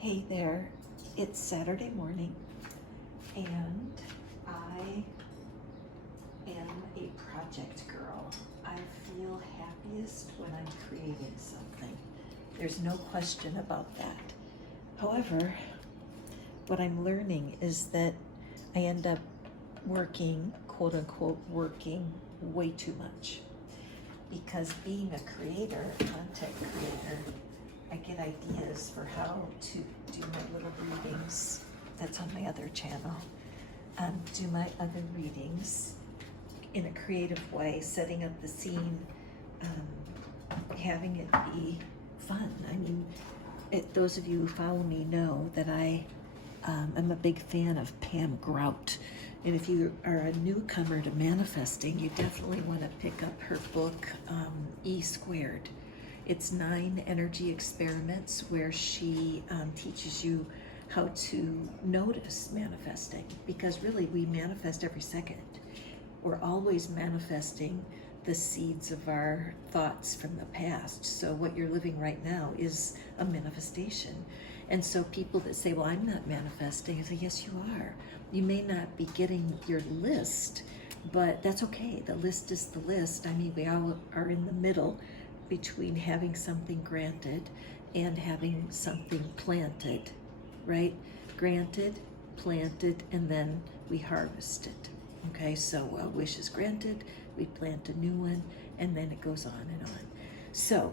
Hey there, it's Saturday morning and I am a project girl. I feel happiest when I'm creating something. There's no question about that. However, what I'm learning is that I end up working, quote unquote, working way too much. Because being a creator, content creator, I get ideas for how to do my little readings. That's on my other channel. Do my other readings in a creative way, setting up the scene, having it be fun. I mean, those of you who follow me know that I am a big fan of Pam Grout. And if you are a newcomer to manifesting, you definitely want to pick up her book, E Squared. It's 9 energy experiments where she teaches you how to notice manifesting, because really we manifest every second. We're always manifesting the seeds of our thoughts from the past. So what you're living right now is a manifestation. And so people that say, well, I'm not manifesting, I say, yes, you are. You may not be getting your list, but that's okay. The list is the list. I mean, we all are in the middle between having something granted and having something planted, right? Granted, planted, and then we harvest it. Okay, so a wish is granted, we plant a new one, and then it goes on and on. So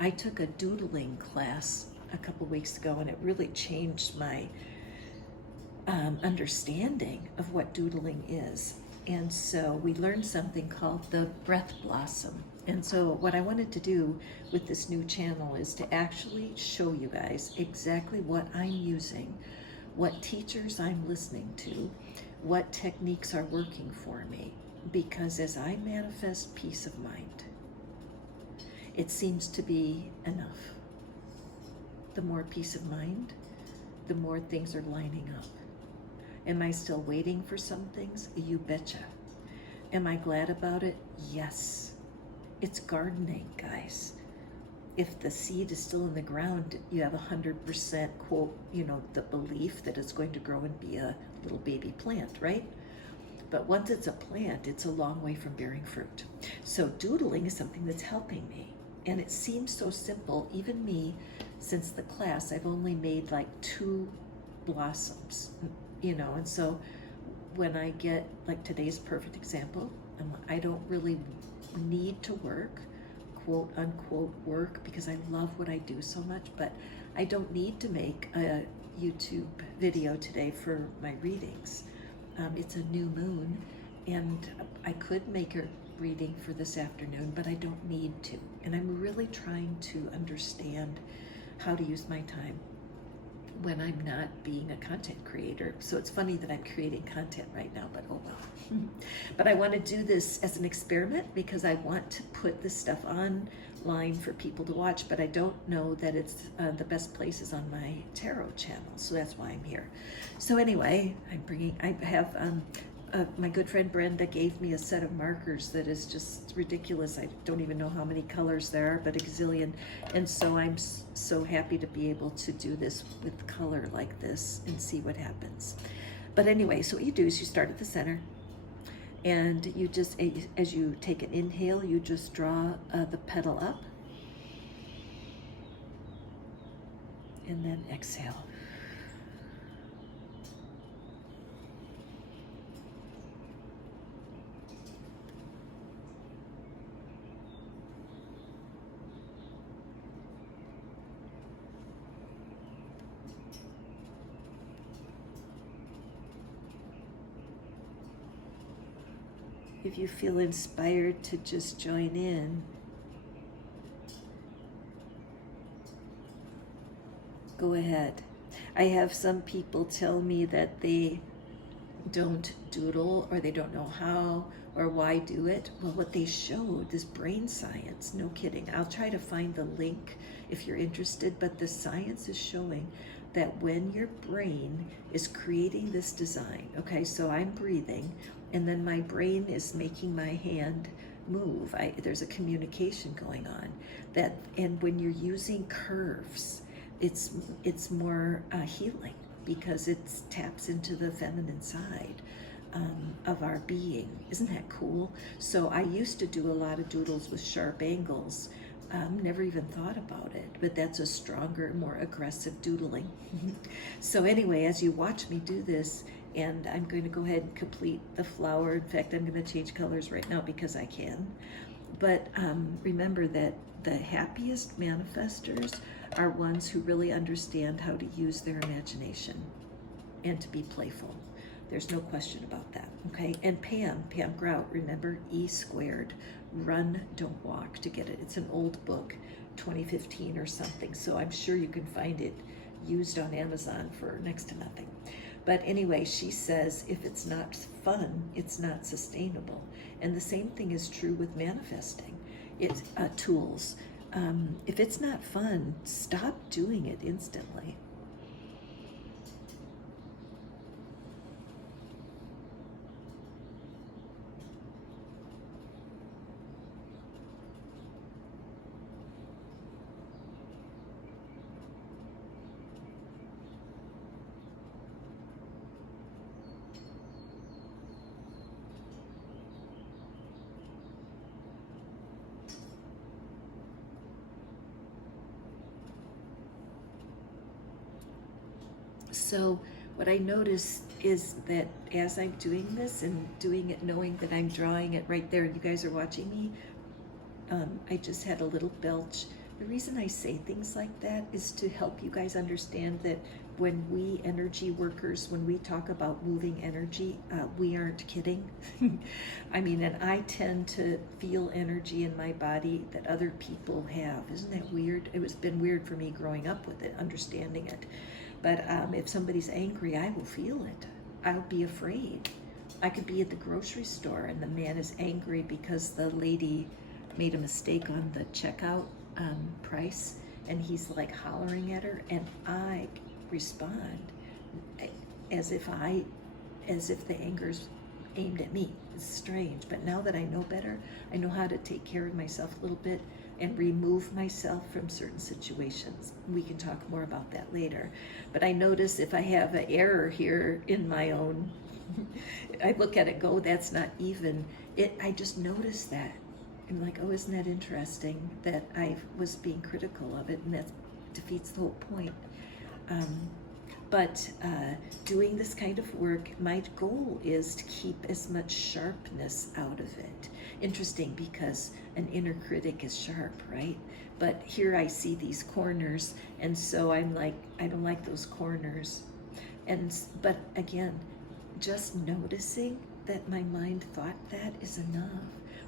I took a doodling class a couple weeks ago, and it really changed my understanding of what doodling is. And so we learned something called the breath blossom. And so what I wanted to do with this new channel is to actually show you guys exactly what I'm using, what teachers I'm listening to, what techniques are working for me. Because as I manifest peace of mind, it seems to be enough. The more peace of mind, the more things are lining up. Am I still waiting for some things? You betcha. Am I glad about it? Yes. It's gardening, guys. If the seed is still in the ground, you have 100% quote, the belief that it's going to grow and be a little baby plant, right? But once it's a plant, it's a long way from bearing fruit. So doodling is something that's helping me. And it seems so simple. Even me, since the class, I've only made like 2 blossoms, and so when I get, like today's perfect example, I don't really need to work, quote unquote work, because I love what I do so much, but I don't need to make a YouTube video today for my readings. It's a new moon, and I could make a reading for this afternoon, but I don't need to. And I'm really trying to understand how to use my time when I'm not being a content creator. So it's funny that I'm creating content right now, but oh well. But I want to do this as an experiment because I want to put this stuff online for people to watch, but I don't know that it's the best place is on my tarot channel. So that's why I'm here. So anyway, I have my good friend Brenda gave me a set of markers that is just ridiculous. I don't even know how many colors there are, but a gazillion. And so I'm so happy to be able to do this with color like this and see what happens. But anyway, so what you do is you start at the center, and you just, as you take an inhale, you just draw the petal up, and then exhale. If you feel inspired to just join in, go ahead. I have some people tell me that they don't doodle or they don't know how or why do it. Well, what they showed is brain science, no kidding. I'll try to find the link if you're interested, but the science is showing that when your brain is creating this design, okay, so I'm breathing, and then my brain is making my hand move. There's a communication going on. And when you're using curves, it's more healing because it taps into the feminine side of our being. Isn't that cool? So I used to do a lot of doodles with sharp angles. Never even thought about it, but that's a stronger, more aggressive doodling. So anyway, as you watch me do this, and I'm going to go ahead and complete the flower. In fact, I'm going to change colors right now because I can. But remember that the happiest manifestors are ones who really understand how to use their imagination and to be playful. There's no question about that, okay? And Pam Grout, remember E², Run, Don't Walk, to get it. It's an old book, 2015 or something, so I'm sure you can find it used on Amazon for next to nothing. But anyway, she says if it's not fun, it's not sustainable. And the same thing is true with manifesting. It's tools. If it's not fun, stop doing it instantly. So what I notice is that as I'm doing this and doing it knowing that I'm drawing it right there, and you guys are watching me, I just had a little belch. The reason I say things like that is to help you guys understand that when we energy workers, when we talk about moving energy, we aren't kidding. I mean, and I tend to feel energy in my body that other people have. Isn't that weird? It was been weird for me growing up with it, understanding it. But if somebody's angry, I will feel it. I'll be afraid. I could be at the grocery store and the man is angry because the lady made a mistake on the checkout price, and he's like hollering at her, and I respond as if the anger's aimed at me. It's strange, but now that I know better, I know how to take care of myself a little bit and remove myself from certain situations. We can talk more about that later. But I notice if I have an error here in my own, I look at it, go, that's not even. I just notice that. I'm like, oh, isn't that interesting that I was being critical of it, and that defeats the whole point. But doing this kind of work, my goal is to keep as much sharpness out of it. Interesting, because an inner critic is sharp, right? But here I see these corners, and so I'm like, I don't like those corners. But again, just noticing that my mind thought that is enough,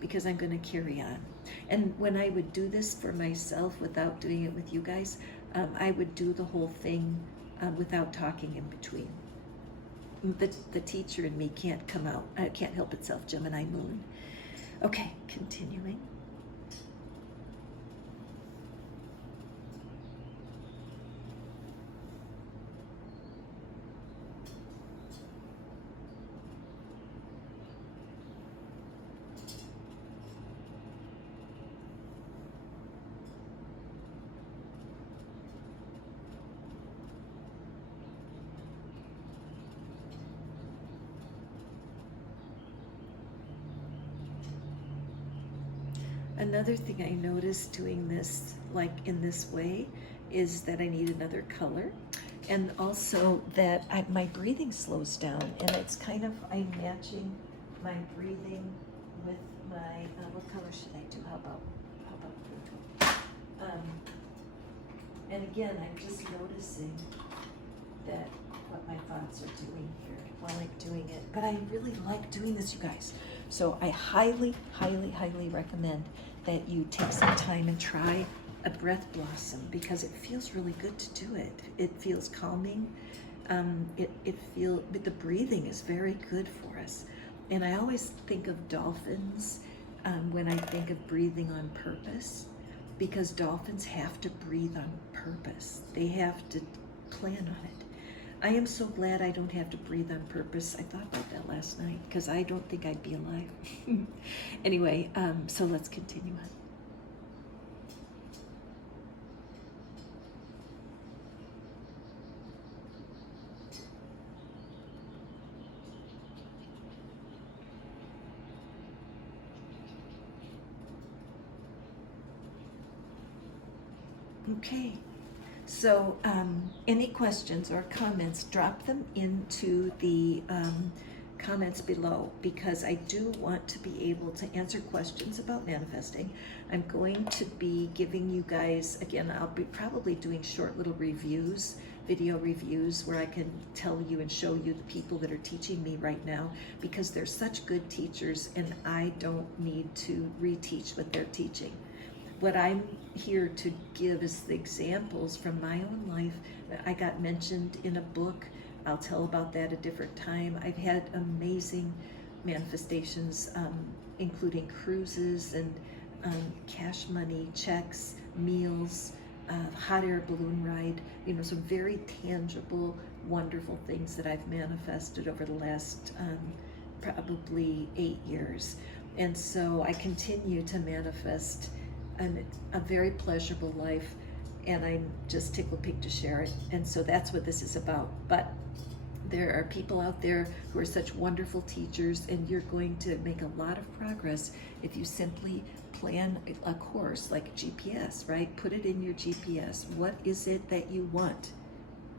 because I'm going to carry on. And when I would do this for myself without doing it with you guys, I would do the whole thing without talking in between. The teacher in me can't come out. I can't help itself, Gemini moon. Okay, continuing. Another thing I noticed doing this, like in this way, is that I need another color, and also that my breathing slows down, and it's kind of, I'm matching my breathing with my, what color should I do? How about blue? And again, I'm just noticing that what my thoughts are doing here while I'm doing it. But I really like doing this, you guys. So I highly, highly, highly recommend that you take some time and try a breath blossom, because it feels really good to do it. It feels calming. But the breathing is very good for us. And I always think of dolphins when I think of breathing on purpose, because dolphins have to breathe on purpose. They have to plan on it. I am so glad I don't have to breathe on purpose. I thought about that last night, because I don't think I'd be alive. Anyway, so let's continue on. Okay. So any questions or comments, drop them into the comments below, because I do want to be able to answer questions about manifesting. I'm going to be giving you guys, again, I'll be probably doing short little reviews, video reviews, where I can tell you and show you the people that are teaching me right now, because they're such good teachers and I don't need to reteach what they're teaching. What I'm here to give is the examples from my own life. I got mentioned in a book. I'll tell about that a different time. I've had amazing manifestations, including cruises and cash money, checks, meals, hot air balloon ride, you know, some very tangible, wonderful things that I've manifested over the last probably 8 years. And so I continue to manifest a very pleasurable life, and I'm just tickled pink to share it. And so that's what this is about. But there are people out there who are such wonderful teachers, and you're going to make a lot of progress if you simply plan a course like GPS, right? Put it in your GPS. What is it that you want?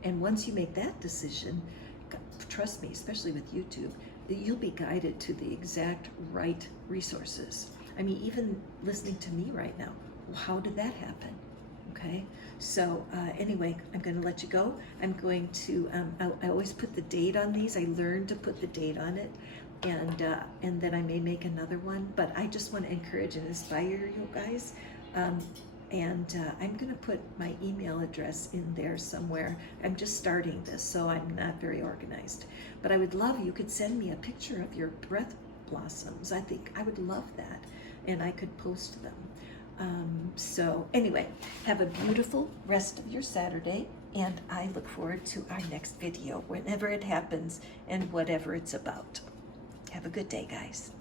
And once you make that decision, trust me, especially with YouTube, that you'll be guided to the exact right resources. I mean, even listening to me right now, how did that happen? Okay, so anyway, I'm going to let you go. I'm going to, I always put the date on these. I learned to put the date on it, and then I may make another one, but I just want to encourage and inspire you guys. I'm going to put my email address in there somewhere. I'm just starting this, so I'm not very organized. But I would love, you could send me a picture of your breath blossoms. I think I would love that, and I could post them. So anyway, have a beautiful rest of your Saturday, and I look forward to our next video, whenever it happens and whatever it's about. Have a good day, guys.